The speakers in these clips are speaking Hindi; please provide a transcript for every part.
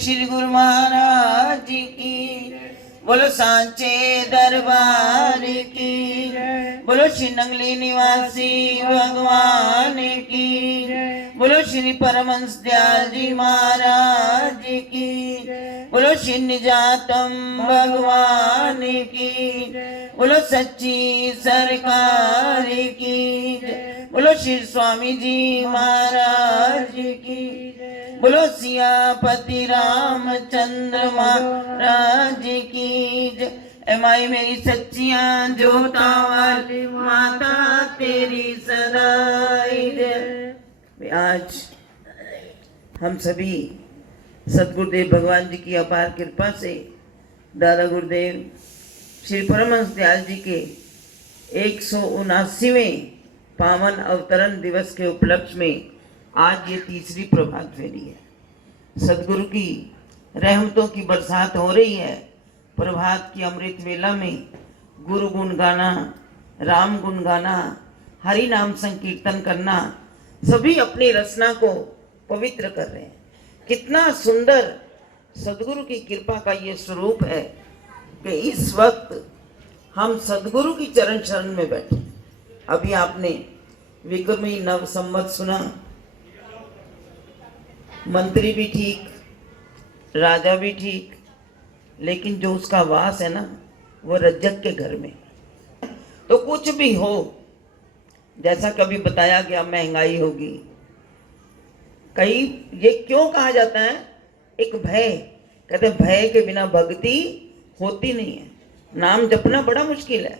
श्री गुरु महाराज की, बोलो सांचे दरबार की, बोलो श्री नंगली निवासी भगवान की, बोलो श्री परमहंस दयाल जी महाराज की, बोलो श्री निजातम भगवान की, बोलो सच्ची सरकार की, बोलो श्री स्वामी जी महाराज की, बोलो सियापति रामचंद्र महाराज की जय। माई मेरी सच्चियां जोता वाली माता तेरी सदाई जय। आज हम सभी सदगुरुदेव भगवान जी की अपार कृपा से दादा गुरुदेव श्री परमहंस दयाल जी के 179वें पावन अवतरण दिवस के उपलक्ष्य में आज ये तीसरी प्रभात फेरी है। सदगुरु की रहमतों की बरसात हो रही है। प्रभात की अमृत वेला में गुरु गुण गाना, राम गुण गाना, हरि नाम संकीर्तन करना, सभी अपनी रचना को पवित्र कर रहे हैं। कितना सुंदर सदगुरु की कृपा का ये स्वरूप है कि इस वक्त हम सदगुरु की चरण शरण में बैठे। अभी आपने विक्रमी नव संवत सुना, मंत्री भी ठीक, राजा भी ठीक, लेकिन जो उसका वास है ना वो रज्जक के घर में। तो कुछ भी हो, जैसा कभी बताया गया महंगाई होगी, कई ये क्यों कहा जाता है, एक भय, कहते हैं भय के बिना भक्ति होती नहीं है। नाम जपना बड़ा मुश्किल है।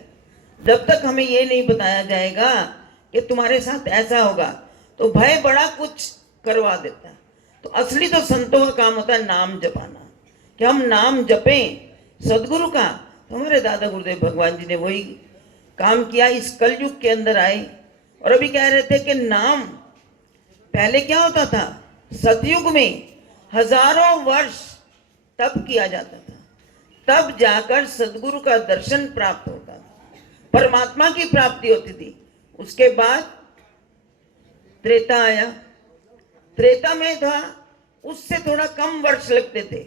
जब तक हमें ये नहीं बताया जाएगा कि तुम्हारे साथ ऐसा होगा, तो भय बड़ा कुछ करवा देता है। तो असली तो संतों का काम होता है नाम जपाना, कि हम नाम जपें सदगुरु का। तो हमारे दादा गुरुदेव भगवान जी ने वही काम किया, इस कलयुग के अंदर आए और अभी कह रहे थे कि नाम, पहले क्या होता था, सतयुग में हजारों वर्ष तप किया जाता था, तब जाकर सदगुरु का दर्शन प्राप्त होता था, परमात्मा की प्राप्ति होती थी। उसके बाद त्रेता आया, त्रेता में था उससे थोड़ा कम वर्ष लगते थे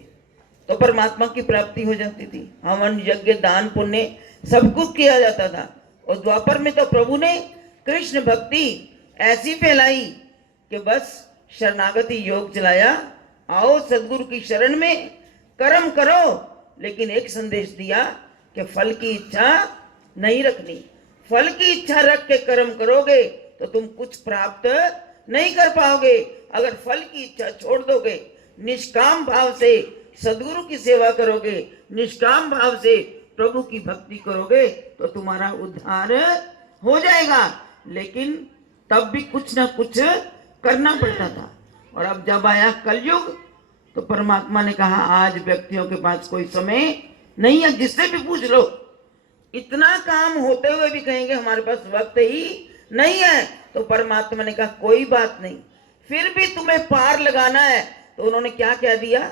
तो परमात्मा की प्राप्ति हो जाती थी। हवन यज्ञ दान पुण्य सब कुछ किया जाता था। और द्वापर में तो प्रभु ने कृष्ण भक्ति ऐसी फैलाई कि बस शरणागति योग चलाया, आओ सदगुरु की शरण में कर्म करो। लेकिन एक संदेश दिया कि फल की इच्छा नहीं रखनी, फल की इच्छा रख के कर्म करोगे तो तुम कुछ प्राप्त नहीं कर पाओगे। अगर फल की इच्छा छोड़ दोगे, निष्काम भाव से सदगुरु की सेवा करोगे, निष्काम भाव से प्रभु की भक्ति करोगे तो तुम्हारा उद्धार हो जाएगा। लेकिन तब भी कुछ ना कुछ करना पड़ता था। और अब जब आया कलयुग तो परमात्मा ने कहा आज व्यक्तियों के पास कोई समय नहीं है, जिससे भी पूछ लो, इतना काम होते हुए भी कहेंगे हमारे पास वक्त ही नहीं है। तो परमात्मा ने कहा कोई बात नहीं, फिर भी तुम्हें पार लगाना है। तो उन्होंने क्या कह दिया,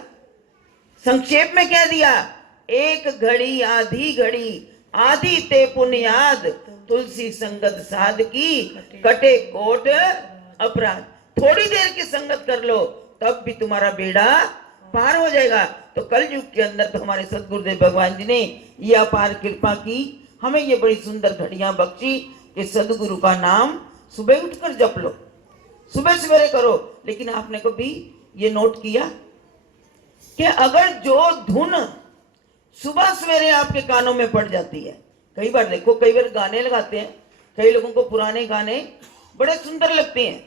संक्षेप में कह दिया, एक घड़ी आधी घड़ी आधी ते पुण्याद, तुलसी संगत साध की कटे कोट अपराध। थोड़ी देर की संगत कर लो तब भी तुम्हारा बेड़ा पार हो जाएगा। तो कल युग के अंदर तो हमारे सदगुरुदेव भगवान जी ने ये अपार कृपा की, हमें ये बड़ी सुंदर घड़ियां बख्शी कि सदगुरु का नाम सुबह उठकर जप लो, सुबह सवेरे करो। लेकिन आपने कभी ये नोट किया कि अगर जो धुन सुबह सवेरे आपके कानों में पड़ जाती है, कई बार देखो, कई बार गाने लगाते हैं, कई लोगों को पुराने गाने बड़े सुंदर लगते हैं,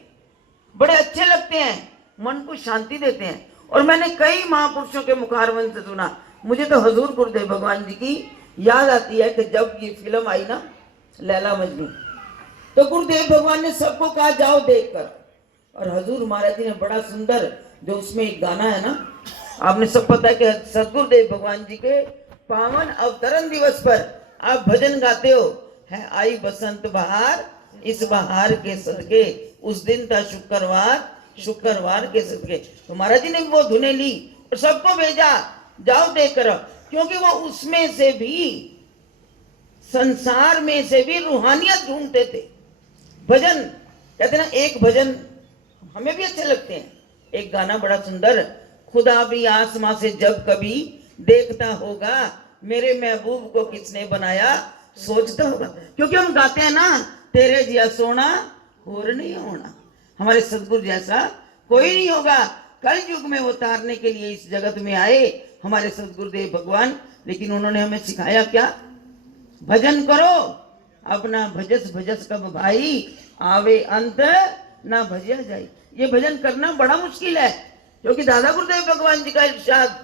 बड़े अच्छे लगते हैं, मन को शांति देते हैं। और मैंने कई महापुरुषों के मुखारविंद से सुना। मुझे तो हजूर गुरुदेव भगवान जी की याद आती है कि जब ये फिल्म आई ना लैला मजनू, तो गुरुदेव भगवान ने सबको कहा जाओ देखकर। और हजूर महाराज जी ने बड़ा सुंदर, जो उसमें एक गाना है ना, आपने सब पता है कि सदगुरुदेव भगवान जी के पावन अवतरण दिवस पर आप भजन गाते हो, है आई बसंत बहार, इस बहार के सदके, उस दिन था शुक्रवार, शुक्रवार के सदके। तो महाराज जी ने वो धुने ली और सबको भेजा जाओ देख कर, क्योंकि वो उसमें से भी, संसार में से भी रूहानियत ढूंढते थे। भजन कहते ना, एक भजन हमें भी अच्छे लगते हैं, एक गाना बड़ा सुंदर, खुदा भी आसमां से जब कभी देखता होगा, मेरे महबूब को किसने बनाया सोचता होगा। क्योंकि हम गाते हैं ना, तेरे जिया सोना और नहीं होना, हमारे सदगुरु जैसा कोई नहीं होगा। कल युग में उतारने के लिए इस जगत में आए हमारे सदगुरुदेव भगवान, लेकिन उन्होंने हमें सिखाया क्या? भजन करो अपना भजस भजस कब भाई, आवे अंत ना भजिया जाए। ये भजन करना बड़ा मुश्किल है, क्योंकि दादा गुरुदेव भगवान जी का इरशाद,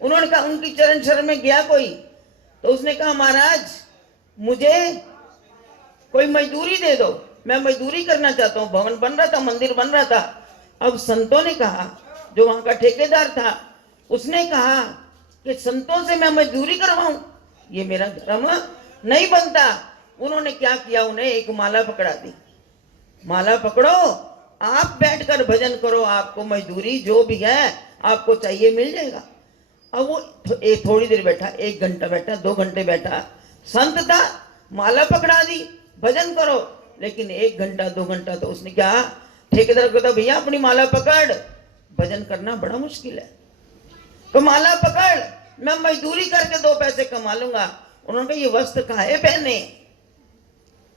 उन्होंने कहा, उनकी चरण शरण में गया कोई, तो उसने कहा महाराज मुझे कोई मजदूरी दे दो, मैं मजदूरी करना चाहता हूँ। भवन बन रहा था, मंदिर बन रहा था। अब संतों ने कहा, जो वहां का ठेकेदार था उसने कहा कि संतों से मैं मजदूरी करवाऊं, ये मेरा धर्म नहीं बनता। उन्होंने क्या किया, उन्हें एक माला पकड़ा दी, माला पकड़ो, आप बैठकर भजन करो, आपको मजदूरी जो भी है आपको चाहिए मिल जाएगा। अब वो थोड़ी देर बैठा, 1 घंटा बैठा, 2 घंटे बैठा, संत था, माला पकड़ा दी, भजन करो। लेकिन 1 घंटा 2 घंटा तो उसने क्या, ठेकेदार को, भैया अपनी माला पकड़, भजन करना बड़ा मुश्किल है, तो माला पकड़, मैं मजदूरी करके 2 पैसे कमा लूंगा। उन्होंने कहा, ये वस्त्र काहे पहने,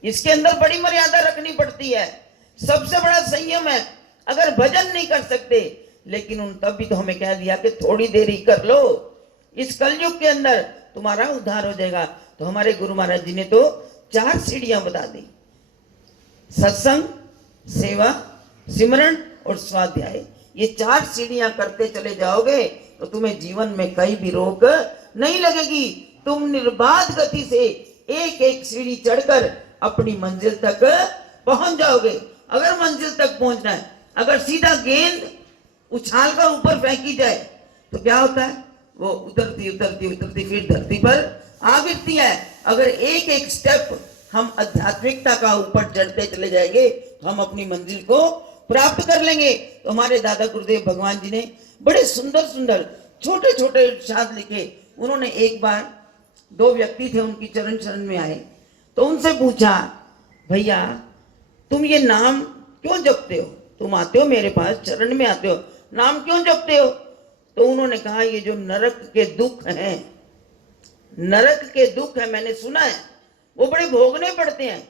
इसके अंदर बड़ी मर्यादा रखनी पड़ती है, सबसे बड़ा संयम है। अगर भजन नहीं कर सकते, लेकिन उन तब भी तो हमें कह दिया कि थोड़ी देर ही कर लो, इस कलयुग के अंदर तुम्हारा उद्धार हो जाएगा। तो हमारे गुरु महाराज जी ने तो 4 सीढ़ियां बता दी, सत्संग, सेवा, सिमरन और स्वाध्याय। ये 4 सीढ़ियां करते चले जाओगे तो तुम्हें जीवन में कहीं भी रोक नहीं लगेगी। तुम निर्बाध गति से एक एक सीढ़ी चढ़कर अपनी मंजिल तक पहुंच जाओगे। अगर मंजिल तक पहुंचना है, अगर सीधा गेंद उछाल कर ऊपर फेंकी जाए तो क्या होता है, वो उतरती उतरती उतरती फिर धरती पर आ गिरती है। अगर एक एक स्टेप हम आध्यात्मिकता का ऊपर चढ़ते चले जाएंगे तो हम अपनी मंजिल को प्राप्त कर लेंगे। तो हमारे दादा गुरुदेव भगवान जी ने बड़े सुंदर सुंदर छोटे छोटे इरशाद लिखे। उन्होंने एक बार 2 व्यक्ति थे, उनकी चरण शरण में आए, तो उनसे पूछा, भैया तुम ये नाम क्यों जपते हो, तुम आते हो मेरे पास, चरण में आते हो, नाम क्यों जपते हो? तो उन्होंने कहा, ये जो नरक के दुख हैं, नरक के दुख है, मैंने सुना है वो बड़े भोगने पड़ते हैं,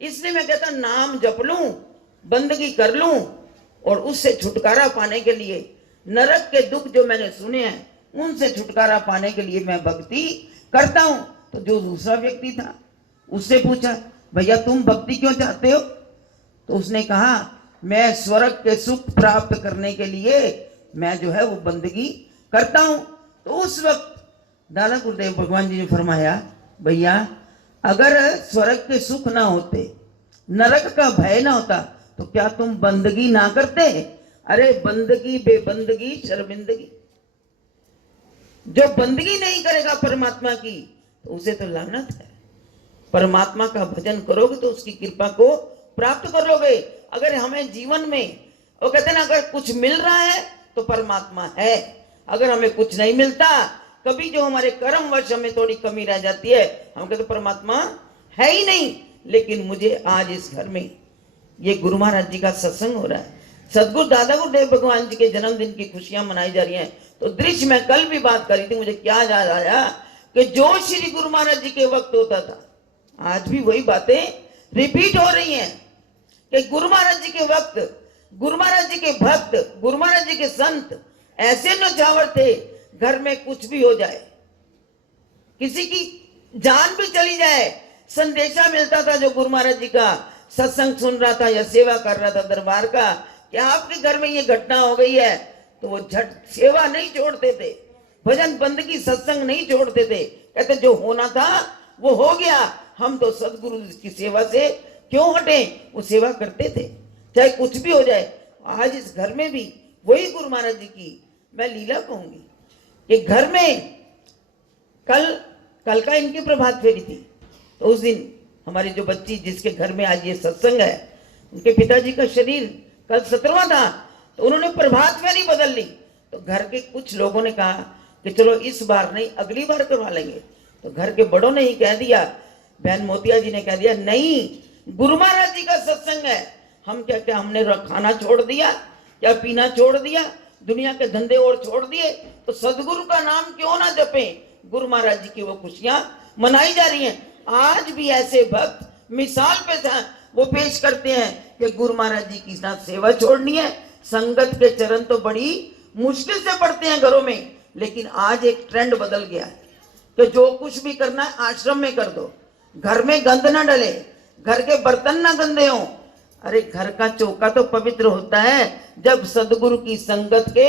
इसलिए मैं कहता नाम जप लूं, बंदगी कर लूं, और उससे छुटकारा पाने के लिए, नरक के दुख जो मैंने सुने हैं उनसे छुटकारा पाने के लिए मैं भक्ति करता हूं। तो जो दूसरा व्यक्ति था उससे पूछा, भैया तुम भक्ति क्यों चाहते हो? तो उसने कहा, मैं स्वर्ग के सुख प्राप्त करने के लिए मैं जो है वो बंदगी करता हूं। तो उस वक्त दादा गुरुदेव भगवान जी ने फरमाया, भैया अगर स्वर्ग के सुख ना होते, नरक का भय ना होता, तो क्या तुम बंदगी ना करते? अरे बंदगी बेबंदगी शर्मिंदगी, जो बंदगी नहीं करेगा परमात्मा की तो उसे तो लानत है। परमात्मा का भजन करोगे तो उसकी कृपा को प्राप्त करोगे। अगर हमें जीवन में, वो कहते हैं ना, अगर कुछ मिल रहा है तो परमात्मा है, अगर हमें कुछ नहीं मिलता, कभी जो हमारे कर्म वश हमें थोड़ी कमी रह जाती है, हम कहते परमात्मा है ही नहीं। लेकिन मुझे आज इस घर में ये गुरु महाराज जी का सत्संग हो रहा है, सदगुरु दादा गुरुदेव भगवान जी के जन्मदिन की खुशियां मनाई जा रही हैं, तो दृश्य में कल भी बात करी थी, मुझे क्या याद आया कि जो श्री गुरु महाराज जी के वक्त होता था, आज भी वही बातें रिपीट हो रही हैं कि गुरु महाराज जी के वक्त, गुरु महाराज जी के भक्त, गुरु महाराज जी के संत ऐसे नौछावर थे, घर में कुछ भी हो जाए, किसी की जान भी चली जाए, संदेशा मिलता था जो गुरु महाराज जी का सत्संग सुन रहा था या सेवा कर रहा था दरबार का, कि आपके घर में ये घटना हो गई है, तो वो झट सेवा नहीं छोड़ते थे, भजन बंदगी सत्संग नहीं छोड़ते थे, कहते जो होना था वो हो गया, हम तो सदगुरु की सेवा से क्यों हटे, वो सेवा करते थे चाहे कुछ भी हो जाए। आज इस घर में भी वही गुरु महाराज जी की मैं लीला कहूंगी कि घर में कल का इनकी प्रभात फेरी थी, तो उस दिन हमारी जो बच्ची जिसके घर में आज ये सत्संग है, उनके पिताजी का शरीर कल 17वां था, तो उन्होंने प्रभात फेरी बदल ली। तो घर के कुछ लोगों ने कहा कि चलो इस बार नहीं अगली बार करवा लेंगे। तो घर के बड़ों ने ही कह दिया, बहन मोतिया जी ने कह दिया, नहीं गुरु महाराज जी का सत्संग है, हम क्या क्या हमने खाना छोड़ दिया, क्या पीना छोड़ दिया, दुनिया के धंधे और छोड़ दिए, तो सदगुरु का नाम क्यों ना जपें। गुरु महाराज जी की वो खुशियां मनाई जा रही हैं। आज भी ऐसे भक्त मिसाल पे वो पेश करते हैं कि गुरु महाराज जी की साथ सेवा छोड़नी है। संगत के चरण तो बड़ी मुश्किल से पड़ते हैं घरों में, लेकिन आज एक ट्रेंड बदल गया है कि जो कुछ भी करना है आश्रम में कर दो, घर में गंद ना डले, घर के बर्तन ना गंदे हों। अरे घर का चौका तो पवित्र होता है जब सदगुरु की संगत के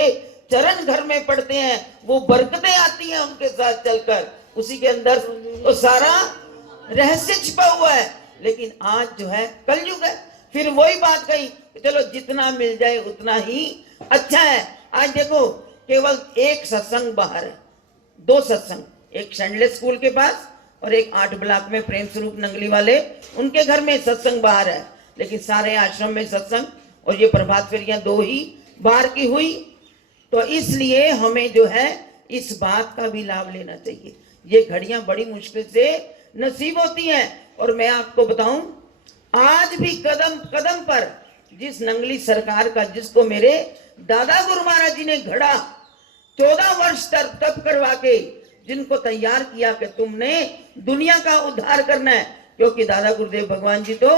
चरण घर में पड़ते हैं, वो बरकतें आती हैं उनके साथ चलकर, उसी के अंदर तो सारा रहस्य छिपा हुआ है। लेकिन आज जो है कलयुग है, फिर वही बात कही, चलो जितना मिल जाए उतना ही अच्छा है। आज देखो केवल एक सत्संग बाहर है, दो सत्संग, एक संडे स्कूल के पास और एक 8 ब्लॉक में प्रेम स्वरूप नंगली वाले, उनके घर में सत्संग बाहर है, लेकिन सारे आश्रम में सत्संग, और ये प्रभात फेरियां 2 ही बाहर की हुई। तो इसलिए हमें जो है इस बात का भी लाभ लेना चाहिए। ये घड़ियां बड़ी मुश्किल से नसीब होती हैं। और मैं आपको बताऊं, आज भी कदम कदम पर जिस नंगली सरकार का, जिसको मेरे दादा गुरु महाराज जी ने घड़ा 14 वर्ष तक तप करवा के जिनको तैयार किया कि तुमने दुनिया का उद्धार करना है, क्योंकि दादा गुरुदेव भगवान जी तो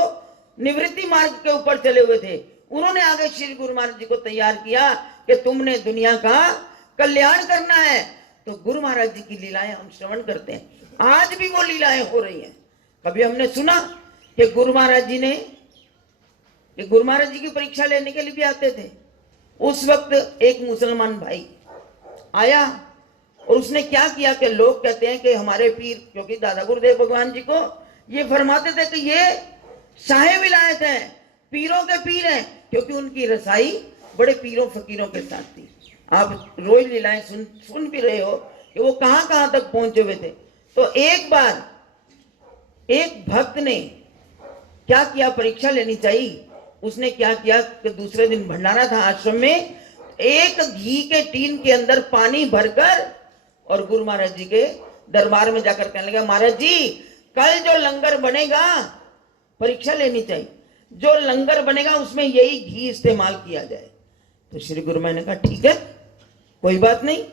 निवृत्ति मार्ग के ऊपर चले हुए थे, उन्होंने आगे श्री गुरु महाराज जी को तैयार किया कि तुमने दुनिया का कल्याण करना है। तो गुरु महाराज जी की लीलाएं हम श्रवण करते हैं, आज भी वो लीलाएं हो रही हैं। कभी हमने सुना कि गुरु महाराज जी ने, कि गुरु महाराज जी की परीक्षा लेने के लिए भी आते थे। उस वक्त एक मुसलमान भाई आया और उसने क्या किया कि लोग कहते हैं कि हमारे पीर, क्योंकि दादा गुरुदेव भगवान जी को ये फरमाते थे कि ये शाहे विलायत हैं, पीरों के पीर हैं, क्योंकि उनकी रसाई बड़े पीरों फकीरों के साथ थी। आप रोज लीलाएं सुन भी रहे हो कि वो कहां कहां तक पहुंचे हुए थे। तो एक बार एक भक्त ने क्या किया, परीक्षा लेनी चाहिए, उसने क्या किया कि दूसरे दिन भंडारा था आश्रम में, एक घी के टीन के अंदर पानी भरकर और गुरु महाराज जी के दरबार में जाकर कहने लगा, महाराज जी कल जो लंगर बनेगा, परीक्षा लेनी चाहिए, जो लंगर बनेगा उसमें यही घी इस्तेमाल किया जाए। तो श्री गुरु महाराज ने कहा ठीक है, कोई बात नहीं।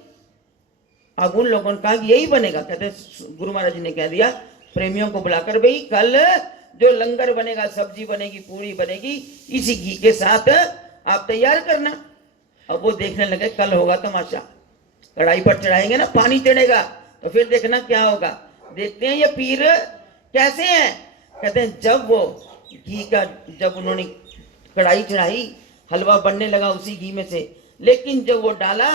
अब उन लोगों ने कहा कि यही बनेगा। कहते गुरु महाराज जी ने कह दिया प्रेमियों को बुलाकर, भाई कल जो लंगर बनेगा, सब्जी बनेगी, पूरी बनेगी, इसी घी के साथ आप तैयार करना। अब वो देखने लगे, कल होगा तमाशा, कढ़ाई पर चढ़ाएंगे ना, पानी चढ़ेगा, तो फिर देखना क्या होगा। देखते हैं ये पीर कैसे हैं। कहते हैं जब वो घी का, जब उन्होंने कढ़ाई चढ़ाई, हलवा बनने लगा उसी घी में से, लेकिन जब वो डाला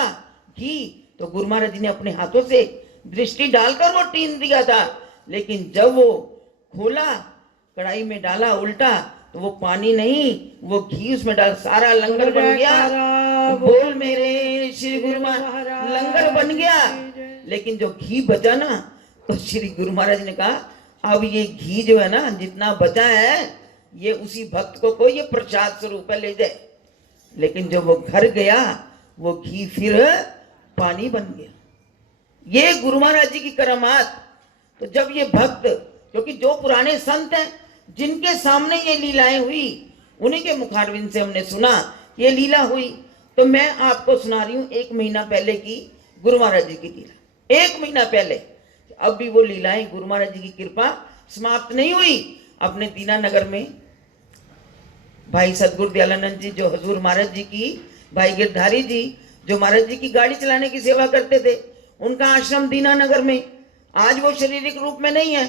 घी तो गुरु महाराज जी ने अपने हाथों से दृष्टि डालकर वो टीन दिया था, लेकिन जब वो खोला, कढ़ाई में डाला उल्टा, तो वो पानी नहीं, वो घी उसमें डाल, सारा लंगर बन गया। बोल मेरे श्री गुरु महाराज, लंगर बन गया। लेकिन जो घी बचा ना, तो श्री गुरु महाराज ने कहा अब ये घी जो है ना, जितना बचा है, ये उसी भक्त को ये प्रसाद स्वरूप ले जाए। लेकिन जब वो घर गया, वो घी फिर पानी बन गया। ये गुरु महाराज जी की करामात। तो जब ये भक्त, क्योंकि जो पुराने संत हैं जिनके सामने ये लीलाएं हुई, उन्हीं के मुखारविंद से हमने सुना ये लीला हुई। तो मैं आपको सुना रही हूं 1 महीना पहले की गुरु महाराज जी की लीला, 1 महीना पहले। अब भी वो लीलाएं, गुरु महाराज जी की कृपा समाप्त नहीं हुई। अपने दीनानगर में भाई सतगुरु दयालानंद जी, जो हजूर महाराज जी की, भाई गिरधारी जी जो महाराज जी की गाड़ी चलाने की सेवा करते थे, उनका आश्रम दीनानगर में, आज वो शारीरिक रूप में नहीं है,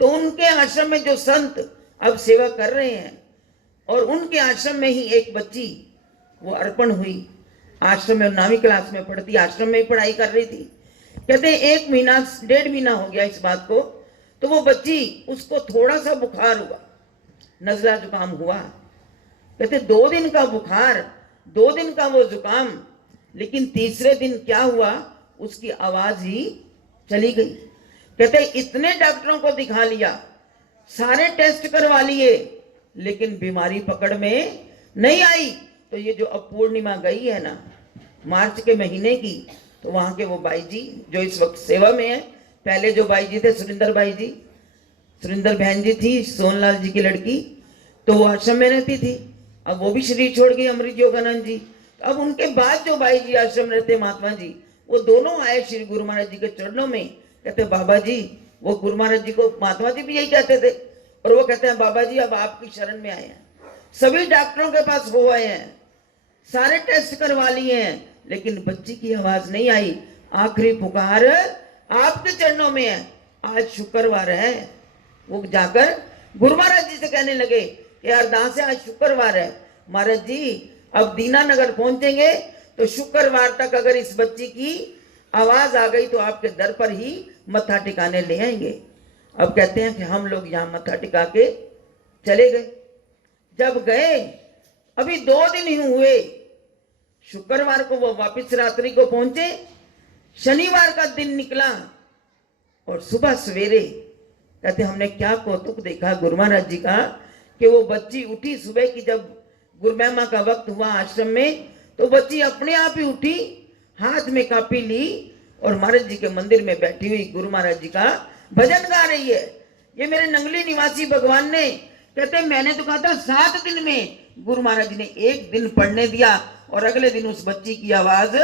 तो उनके आश्रम में जो संत अब सेवा कर रहे हैं, और उनके आश्रम में ही एक बच्ची वो अर्पण हुई। आश्रम में 9वीं क्लास में पढ़ती, आश्रम में ही पढ़ाई कर रही थी। कहते हैं 1 महीना 1.5 महीना हो गया इस बात को, तो वो बच्ची, उसको थोड़ा सा बुखार हुआ, नजला जुकाम हुआ। कहते 2 दिन का बुखार, 2 दिन का वो जुकाम, लेकिन तीसरे दिन क्या हुआ, उसकी आवाज ही चली गई। कहते इतने डॉक्टरों को दिखा लिया, सारे टेस्ट करवा लिए, लेकिन बीमारी पकड़ में नहीं आई। तो ये जो अब पूर्णिमा गई है ना, मार्च के महीने की, तो वहां के वो बाई जी जो इस वक्त सेवा में है, पहले जो बाई जी थे सुरेंद्र बाई जी, सुरेंद्र बहन जी थी सोनलाल जी की लड़की, तो वो आश्रम में रहती थी। अब वो भी शरीर छोड़ गई, अमृत योगानंद जी, अब उनके बाद जो भाई जी आश्रम रहते महात्मा जी, वो दोनों आए श्री गुरु महाराज जी के चरणों में, कहते बाबा जी, वो गुरु महाराज जी को महात्मा जी भी यही कहते थे, और वो कहते हैं बाबा जी अब आपकी शरण में आए हैं, सभी डॉक्टरों के पास हो आए हैं, सारे टेस्ट करवा लिए हैं, लेकिन बच्ची की आवाज नहीं आई, आखिरी पुकार आपके चरणों में है, आज शुक्रवार है। वो जाकर गुरु महाराज जी से कहने लगे कि अरदास है, आज शुक्रवार है, महाराज जी अब दीनानगर पहुंचेंगे तो शुक्रवार तक अगर इस बच्ची की आवाज आ गई तो आपके दर पर ही मत्था टिकाने ले आएंगे। अब कहते हैं कि हम लोग यहाँ मत्था टिका के चले गए। जब गए अभी 2 दिन ही हुए, शुक्रवार को वो वापस रात्रि को पहुंचे, शनिवार का दिन निकला और सुबह सवेरे कहते हमने क्या कौतुक देखा गुरु महाराज जी का, कि वो बच्ची उठी सुबह की, जब गुरु महिमा का वक्त हुआ आश्रम में, तो बच्ची अपने आप ही उठी, हाथ में कापी ली और महाराज जी के मंदिर में बैठी हुई गुरु महाराज जी का भजन गा रही है। ये मेरे नंगली निवासी भगवान ने, कहते मैंने तो कहा था 7 दिन में, गुरु महाराज जी ने 1 दिन पढ़ने दिया और अगले दिन उस बच्ची की आवाज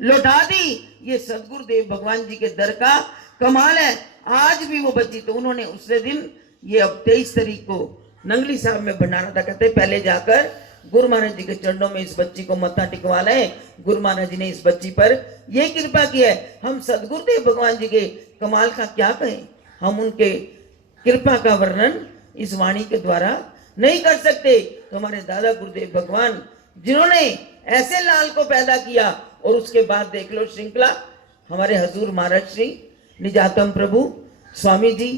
लौटा दी। ये सदगुरुदेव भगवान जी के दर का कमाल है। आज भी वो बच्ची, तो उन्होंने उससे दिन, ये अब 23 तारीख को नंगली साहब में भंडारा था, कहते पहले जाकर गुरु महाराज जी के चरणों में इस बच्ची को मत्था टिकवा लें। गुरु महाराज जी ने इस बच्ची पर यह कृपा की है। हम सदगुरुदेव भगवान जी के कमाल का क्या कहें, हम उनके कृपा का वर्णन इस वाणी के द्वारा नहीं कर सकते। तो हमारे दादा गुरुदेव भगवान जिन्होंने ऐसे लाल को पैदा किया, और उसके बाद देख लो श्रृंखला, हमारे हजूर महाराज श्री निजातम प्रभु स्वामी जी,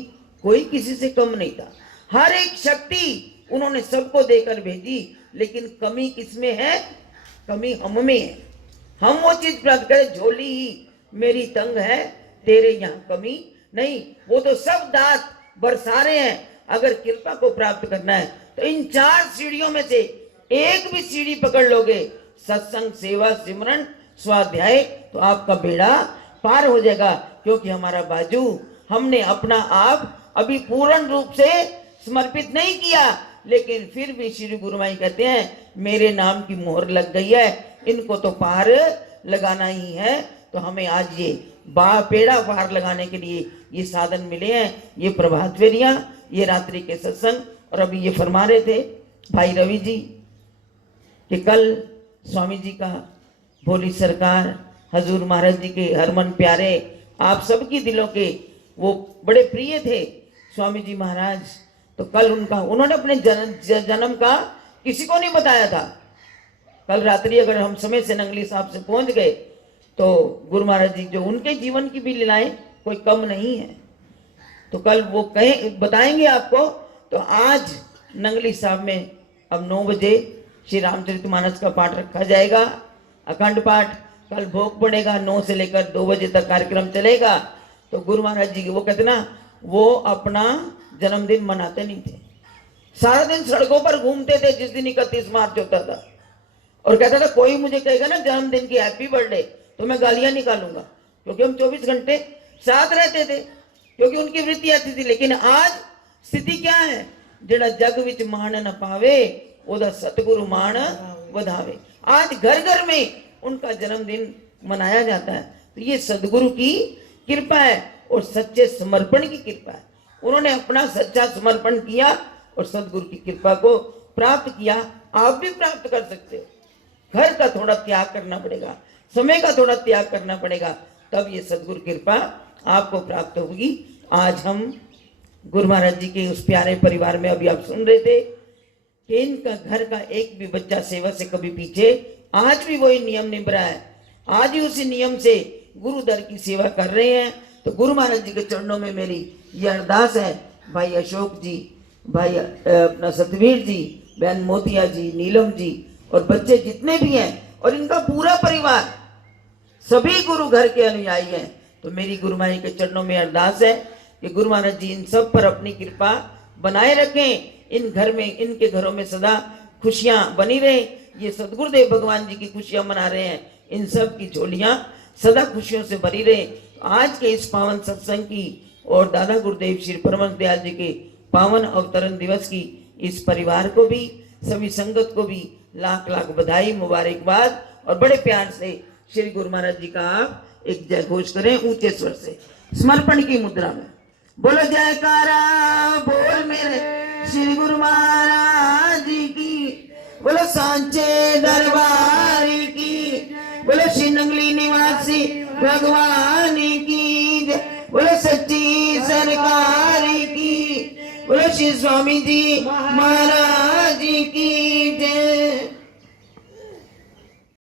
कोई किसी से कम नहीं था, हर एक शक्ति उन्होंने सबको देकर भेजी, लेकिन कमी किसमें है, कमी हम में है। हम वो चीज प्राप्त करें, झोली ही मेरी तंग है, तेरे यहाँ कमी नहीं, वो तो सब दात बरसा रहे हैं। अगर कृपा को प्राप्त करना है तो इन 4 सीढ़ियों में से एक भी सीढ़ी पकड़ लोगे, सत्संग, सेवा, सिमरन, स्वाध्याय, तो आपका बेड़ा पार हो जाएगा। क्योंकि हमारा बाजू, हमने अपना आप अभी पूर्ण रूप से समर्पित नहीं किया, लेकिन फिर भी श्री गुरु माई कहते हैं मेरे नाम की मोहर लग गई है, इनको तो पार लगाना ही है। तो हमें आज ये पेड़ा पार लगाने के लिए ये साधन मिले हैं, ये प्रभात फेरियां, ये रात्रि के सत्संग। और अभी ये फरमा रहे थे भाई रवि जी कि कल स्वामी जी का, भोली सरकार, हजूर महाराज जी के हरमन प्यारे, आप सबकी दिलों के वो बड़े प्रिय थे स्वामी जी महाराज। तो कल उन्होंने अपने जन्म का किसी को नहीं बताया था। कल रात्रि अगर हम समय से नंगली साहब से पहुंच गए तो गुरु महाराज जी जो उनके जीवन की भी लीलाएं कोई कम नहीं है, तो कल वो बताएंगे आपको। तो आज नंगली साहब में अब 9 बजे श्री रामचरितमानस का पाठ रखा जाएगा, अखंड पाठ। कल भोग पड़ेगा, 9 से लेकर 2 बजे तक कार्यक्रम चलेगा। तो गुरु महाराज जी की वो कहते ना, वो अपना जन्मदिन मनाते नहीं थे, सारा दिन सड़कों पर घूमते थे जिस दिन 31 मार्च होता था, और कहता था कोई मुझे कहेगा ना जन्मदिन की हैप्पी बर्थडे तो मैं गालियां निकालूंगा, क्योंकि हम 24 घंटे साथ रहते थे, क्योंकि उनकी वृत्ति ऐसी थी। लेकिन आज स्थिति क्या है, जेड़ा जग विच मान न पावे ओदा सतगुरु मान वधावे। आज घर घर में उनका जन्मदिन मनाया जाता है। तो ये सदगुरु की कृपा है और सच्चे समर्पण की कृपा है। उन्होंने अपना सच्चा समर्पण किया और सदगुरु की कृपा को प्राप्त किया। आप भी प्राप्त कर सकते हो। घर का थोड़ा त्याग करना पड़ेगा, समय का थोड़ा त्याग करना पड़ेगा, तब ये सदगुरु कृपा आपको प्राप्त होगी। आज हम गुरु महाराज जी के उस प्यारे परिवार में, अभी आप सुन रहे थे कि इनका घर का एक भी बच्चा सेवा से कभी पीछे, आज भी वही नियम निभ रहा है, आज ही उसी नियम से गुरु दर की सेवा कर रहे हैं। तो गुरु महाराज जी के चरणों में मेरी ये अरदास है, भाई अशोक जी, भाई अपना सतवीर जी, बहन मोतिया जी, नीलम जी और बच्चे जितने भी हैं और इनका पूरा परिवार, सभी गुरु घर के अनुयायी हैं। तो मेरी गुरु महाराज के चरणों में अरदास है कि गुरु महाराज जी इन सब पर अपनी कृपा बनाए रखें, इन घर में, इनके घरों में सदा खुशियां बनी रहे। ये सदगुरुदेव भगवान जी की खुशियां मना रहे हैं, इन सब की झोलियां सदा खुशियों से भरी रहे। आज के इस पावन सत्संग की और दादा गुरुदेव श्री परमहंस दयाल जी के पावन अवतरण दिवस की इस परिवार को भी, सभी संगत को भी लाख लाख बधाई, मुबारकबाद और बड़े प्यार से श्री गुरु महाराज जी का आप एक जय घोष करें ऊंचे स्वर से, समर्पण की मुद्रा में। बोलो जयकारा बोल मेरे श्री गुरु महाराज जी की, बोलो सांचे दरबार की, बोलो श्री नंगली निवासी भगवान की जय, बोलो सच्ची सरकार की, बोलो श्री स्वामी जी महाराज की जय।